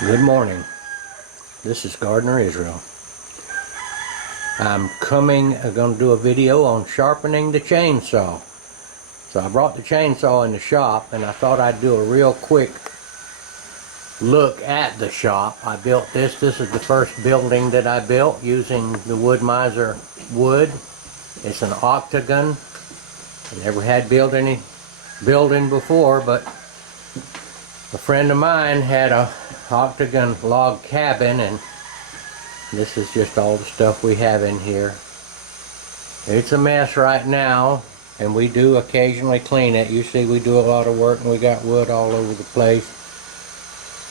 Good morning. This is Gardener Israel. I'm going to do a video on sharpening the chainsaw. So I brought the chainsaw in the shop and I thought I'd do a real quick look at the shop. I built this. This is the first building that I built using the Wood Miser wood. It's an octagon. I never had built any building before, but a friend of mine had a octagon log cabin, and this is just all the stuff we have in here. It's a mess right now, and we do occasionally clean it. You see, we do a lot of work, and we got wood all over the place,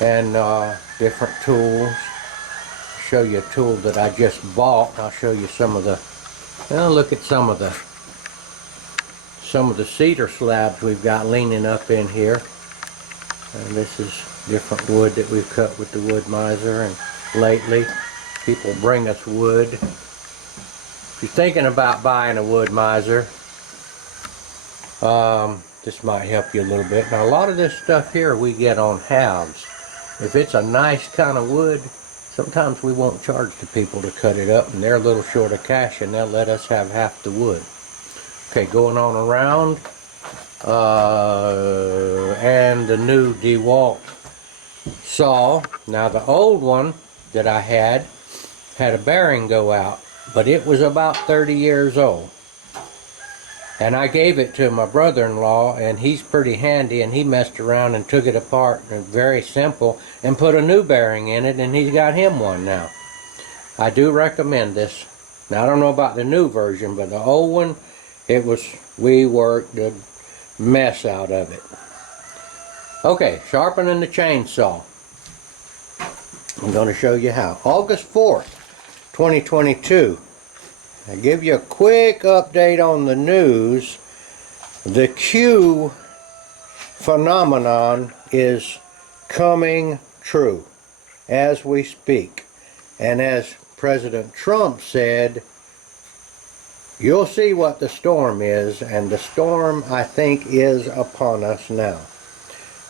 and different tools. I'll show you a tool that I just bought. I'll show you some of the. Look at some of the cedar slabs we've got leaning up in here. And this is different wood that we've cut with the Wood Miser, and lately people bring us wood. If you're thinking about buying a Wood Miser, this might help you a little bit. Now, a lot of this stuff here we get on halves. If it's a nice kind of wood, sometimes we won't charge the people to cut it up, and they're a little short of cash, and they'll let us have half the wood. Okay, going on around. And the new DeWalt saw. Now, the old one that I had a bearing go out, but it was about 30 years old, and I gave it to my brother-in-law, and he's pretty handy, and he messed around and took it apart, and very simple, and put a new bearing in it, and he's got him one now. I do recommend this. Now, I don't know about the new version, but the old one, we worked the mess out of it. Okay, sharpening the chainsaw. I'm going to show you how. August 4th, 2022. I'll give you a quick update on the news. The Q phenomenon is coming true as we speak. And as President Trump said, you'll see what the storm is, and the storm, I think, is upon us now.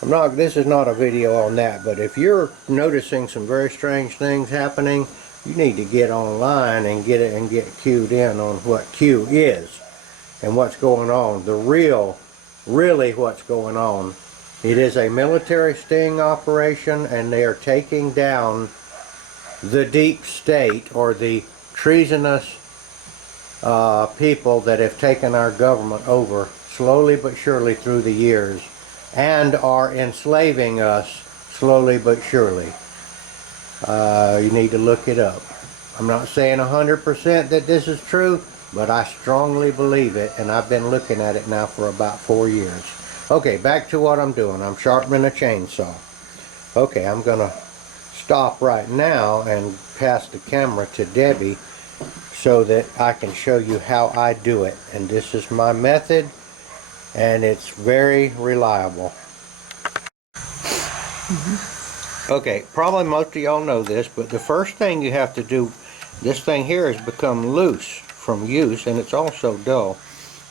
This is not a video on that, but if you're noticing some very strange things happening, you need to get online and get cued in on what Q is and what's going on. Really what's going on. It is a military sting operation, and they are taking down the deep state, or the treasonous people that have taken our government over slowly but surely through the years, and are enslaving us slowly but surely. You need to look it up. I'm not saying 100% that this is true, but I strongly believe it, and I've been looking at it now for about 4 years. Okay, back to what I'm doing. I'm sharpening a chainsaw. Okay, I'm gonna stop right now and pass the camera to Debbie so that I can show you how I do it. And this is my method, and it's very reliable. Okay, probably most of y'all know this, but the first thing you have to do, this thing here has become loose from use, and it's also dull.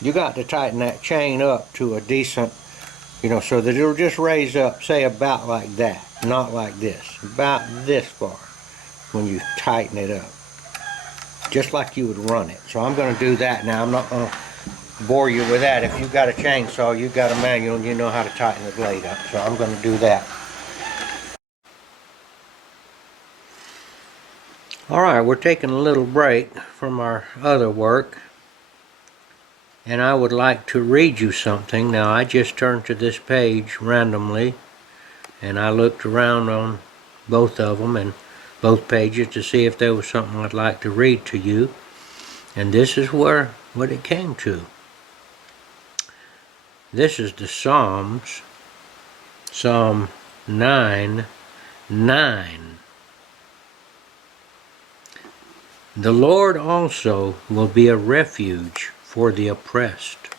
You got to tighten that chain up to a decent, so that it'll just raise up, say about like that, not like this, about this far when you tighten it up, just like you would run it. So I'm going to do that now. I'm not going to bore you with that. If you've got a chainsaw, you've got a manual, and you know how to tighten the blade up. So I'm going to do that. Alright, we're taking a little break from our other work, and I would like to read you something. Now, I just turned to this page randomly, and I looked around on both of them and both pages to see if there was something I'd like to read to you, and this is what it came to. This is the Psalms, Psalm 9:9. The Lord also will be a refuge for the oppressed,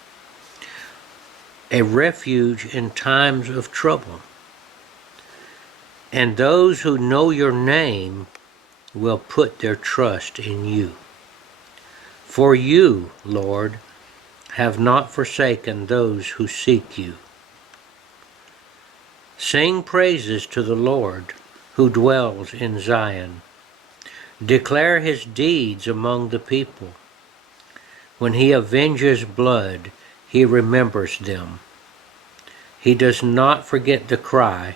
a refuge in times of trouble. And those who know your name will put their trust in you. For you, Lord, have not forsaken those who seek you. Sing praises to the Lord, who dwells in Zion. Declare his deeds among the people. When he avenges blood, he remembers them. He does not forget the cry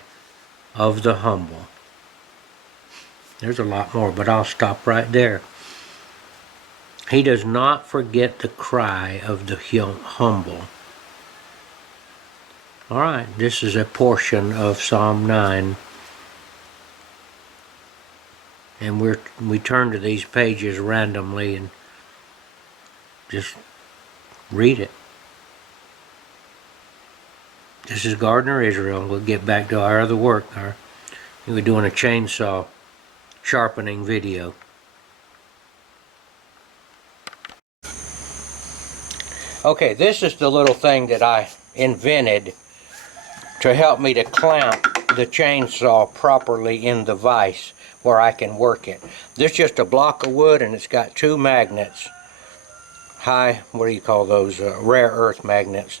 of the humble. There's a lot more, but I'll stop right there. He does not forget the cry of the humble. All right, this is a portion of Psalm 9. And we turn to these pages randomly and just read it. This is Gardner, Israel. We'll get back to our other work. We're doing a chainsaw sharpening video. Okay, this is the little thing that I invented to help me to clamp the chainsaw properly in the vise where I can work it. This is just a block of wood, and it's got two magnets. What do you call those? Rare earth magnets.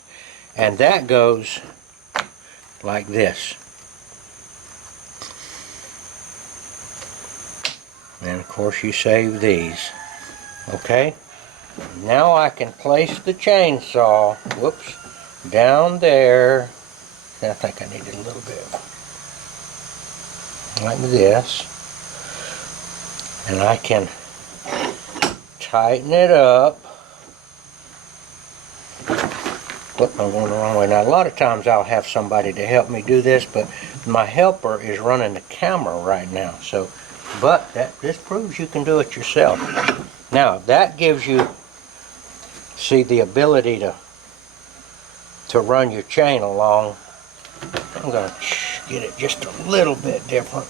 And that goes like this. And of course you save these. Okay? Now I can place the chainsaw, down there. I think I needed a little bit like this. And I can tighten it up. Whoop, I'm going the wrong way. Now, a lot of times I'll have somebody to help me do this, but my helper is running the camera right now. But this proves you can do it yourself. Now, that gives you, see, the ability to run your chain along. I'm going to get it just a little bit different.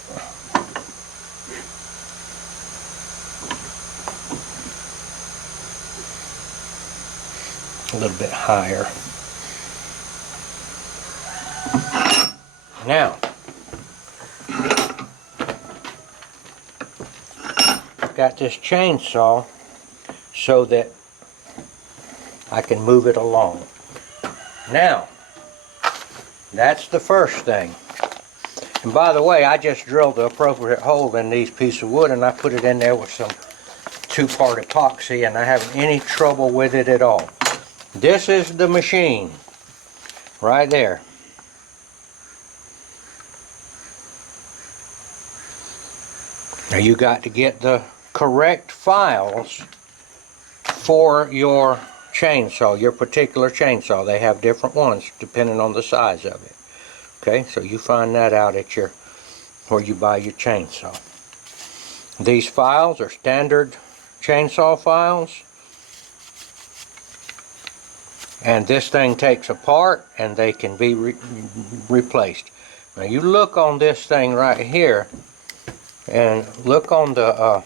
A little bit higher. Now, I've got this chainsaw so that I can move it along. Now, that's the first thing. And by the way, I just drilled the appropriate hole in these pieces of wood, and I put it in there with some 2-part epoxy, and I haven't any trouble with it at all. This is the machine right there. Now you got to get the correct files for your chainsaw, your particular chainsaw. They have different ones depending on the size of it. Okay, so you find that out at where you buy your chainsaw. These files are standard chainsaw files. And this thing takes apart and they can be replaced. Now you look on this thing right here and look on the,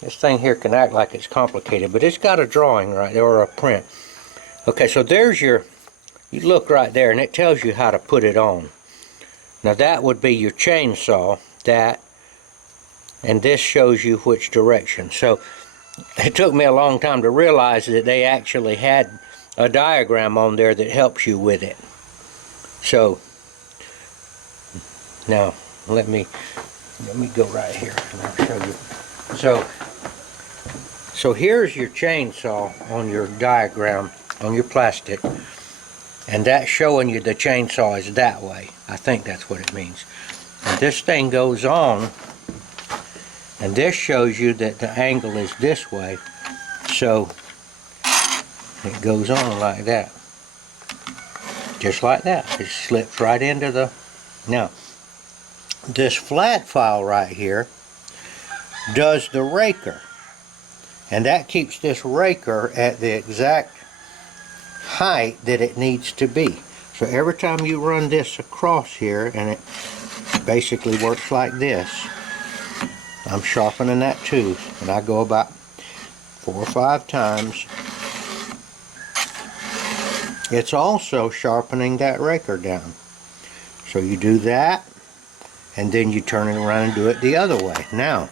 this thing here can act like it's complicated, but it's got a drawing right there, or a print. Okay, so there's you look right there and it tells you how to put it on. Now that would be your chainsaw, and this shows you which direction. So it took me a long time to realize that they actually had a diagram on there that helps you with it. So now let me go right here and I'll show you. So here's your chainsaw on your diagram, on your plastic, and that's showing you the chainsaw is that way. I think that's what it means. And this thing goes on, and this shows you that the angle is this way, so it goes on like that. Just like that. It slips right into the... Now, this flat file right here does the raker. And that keeps this raker at the exact height that it needs to be. So every time you run this across here, and it basically works like this, I'm sharpening that tooth, and I go about 4 or 5 times. It's also sharpening that raker down. So you do that, and then you turn it around and do it the other way. Now,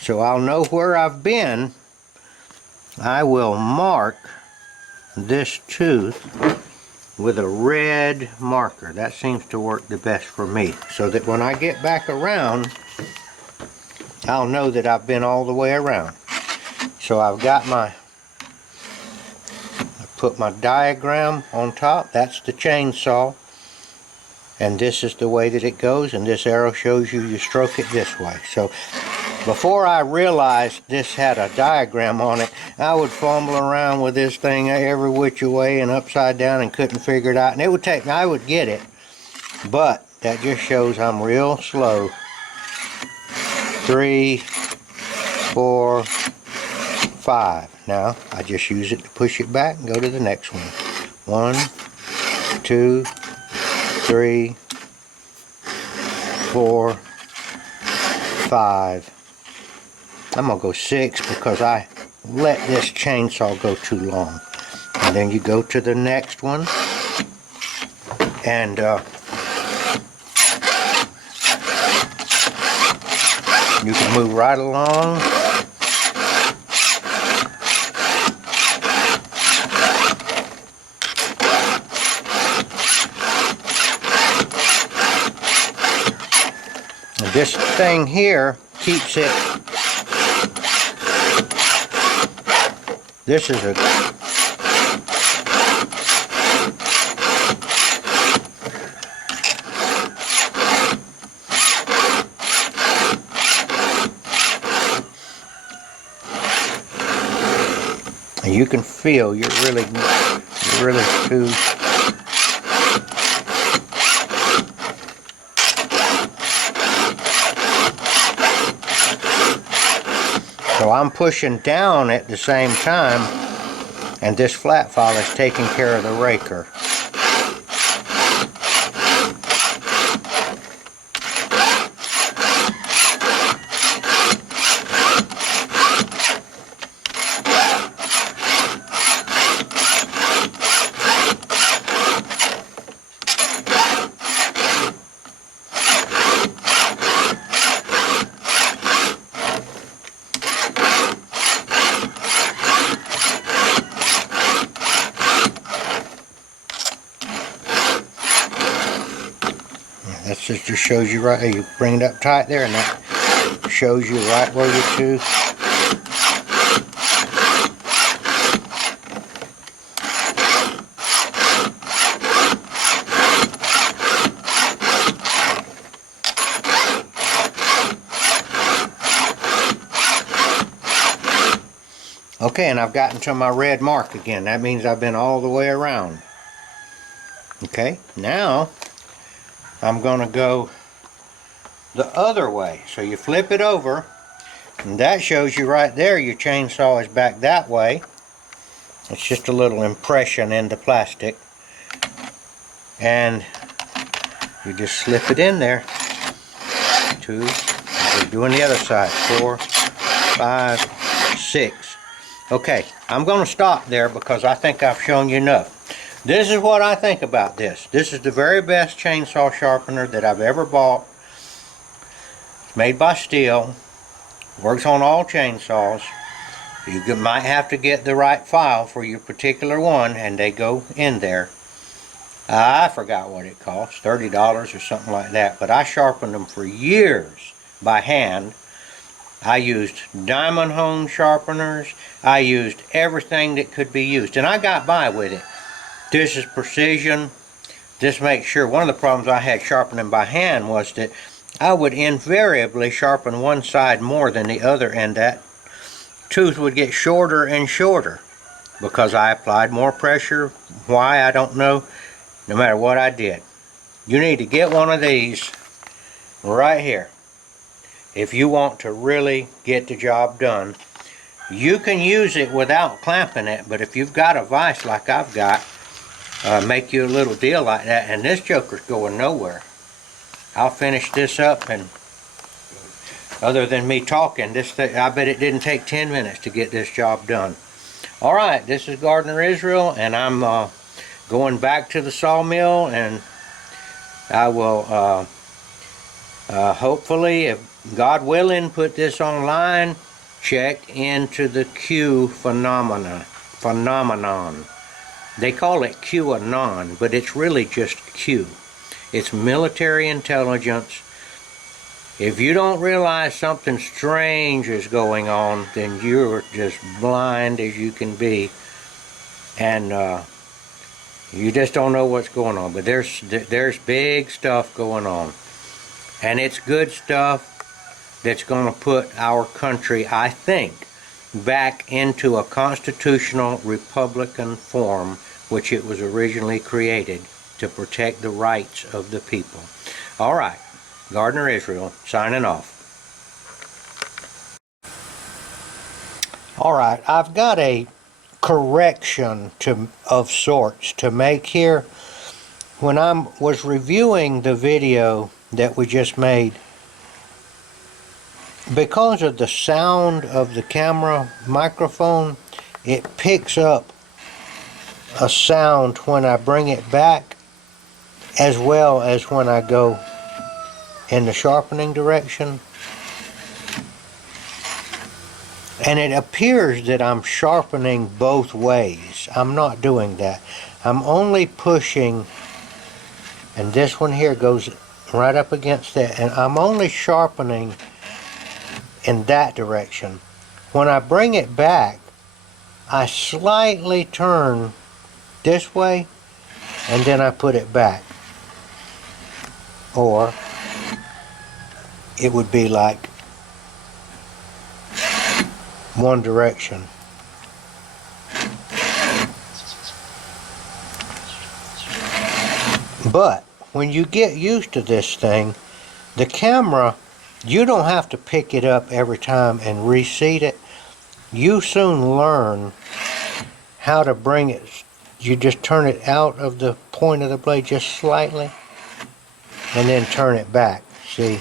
so I'll know where I've been, I will mark this tooth with a red marker. That seems to work the best for me, so that when I get back around, I'll know that I've been all the way around. So I've got I put my diagram on top. That's the chainsaw, and this is the way that it goes, and this arrow shows you stroke it this way. So before I realized this had a diagram on it, I would fumble around with this thing every which way and upside down and couldn't figure it out. And it would take me, I would get it, but that just shows I'm real slow. 3, 4, 5. Now I just use it to push it back and go to the next one. 1, 2, 3, 4, 5. I'm gonna go 6 because I let this chainsaw go too long. And then you go to the next one, and you can move right along. And this thing here keeps it. This is a and you can feel you're really too. So I'm pushing down at the same time, and this flat file is taking care of the raker. That just shows you right, you bring it up tight there, and that shows you right where you're to. Okay, and I've gotten to my red mark again. That means I've been all the way around. Okay, now I'm going to go the other way. So you flip it over, and that shows you right there your chainsaw is back that way. It's just a little impression in the plastic. And you just slip it in there. 2, we're doing the other side. 4, 5, 6. Okay, I'm going to stop there because I think I've shown you enough. This is what I think about this. This is the very best chainsaw sharpener that I've ever bought. It's made by Stihl. Works on all chainsaws. You might have to get the right file for your particular one, and they go in there. I forgot what it costs, $30 or something like that, but I sharpened them for years by hand. I used diamond hone sharpeners. I used everything that could be used, and I got by with it. This is precision. This makes sure. One of the problems I had sharpening by hand was that I would invariably sharpen one side more than the other, and that tooth would get shorter and shorter because I applied more pressure. Why, I don't know. No matter what I did. You need to get one of these right here if you want to really get the job done. You can use it without clamping it, but if you've got a vise like I've got, make you a little deal like that, and this joker's going nowhere. I'll finish this up, and other than me talking, I bet it didn't take 10 minutes to get this job done. Alright, this is Gardener Israel, and I'm going back to the sawmill, and I will hopefully, if God willing, put this online, check into the Q phenomenon. They call it QAnon, but it's really just Q. It's military intelligence. If you don't realize something strange is going on, then you're just blind as you can be, and you just don't know what's going on. But there's big stuff going on, and it's good stuff that's going to put our country, I think, back into a constitutional Republican form, which it was originally created to protect the rights of the people. All right. Gardner Israel, signing off. Alright, I've got a correction of sorts to make here. When I was reviewing the video that we just made, because of the sound of the camera microphone, it picks up a sound when I bring it back, as well as when I go in the sharpening direction. And it appears that I'm sharpening both ways. I'm not doing that. I'm only pushing, and this one here goes right up against that, and I'm only sharpening in that direction. When I bring it back, I slightly turn this way, and then I put it back. Or it would be like one direction. But when you get used to this thing, the camera, you don't have to pick it up every time and reseat it. You soon learn how to bring it. You just turn it out of the point of the blade just slightly, and then turn it back. See?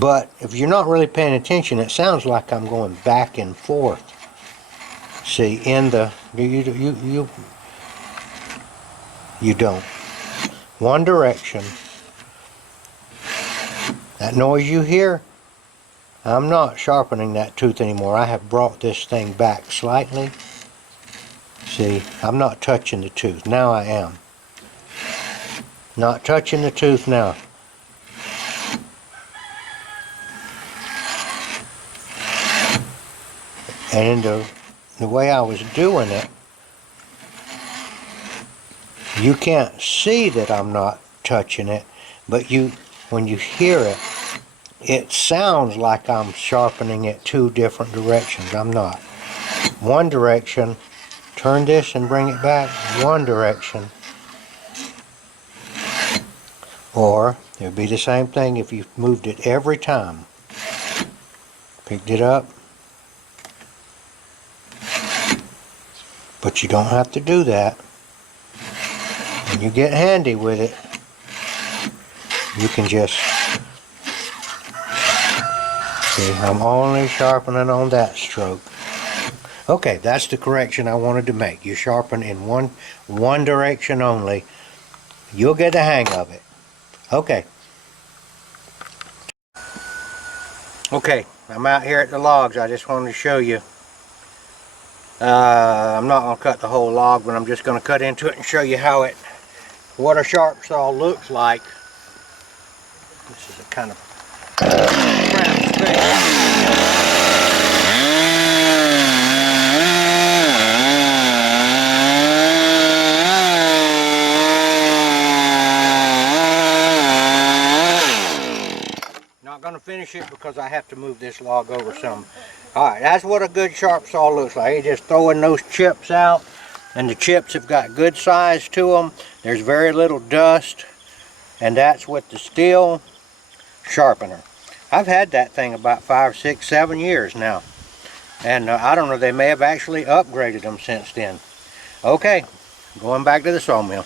But if you're not really paying attention, it sounds like I'm going back and forth. See, in the you don't. One direction. That noise you hear, I'm not sharpening that tooth anymore. I have brought this thing back slightly. See, I'm not touching the tooth. Now I am. Not touching the tooth now. And in the way I was doing it, you can't see that I'm not touching it, but when you hear it, it sounds like I'm sharpening it two different directions. I'm not. One direction, turn this and bring it back, one direction. Or it would be the same thing if you moved it every time. Picked it up. But you don't have to do that. When you get handy with it, you can just see, I'm only sharpening on that stroke. Okay, that's the correction I wanted to make. You sharpen in one direction only. You'll get the hang of it. Okay. Okay, I'm out here at the logs. I just wanted to show you. I'm not going to cut the whole log, but I'm just going to cut into it and show you what a sharp saw looks like. This is a kind of round space. Not going to finish it because I have to move this log over some. Alright, that's what a good sharp saw looks like. You're just throwing those chips out, and the chips have got good size to them. There's very little dust, and that's with the Stihl sharpener. I've had that thing about 5, 6, 7 years now, and I don't know, they may have actually upgraded them since then. Okay, going back to the sawmill.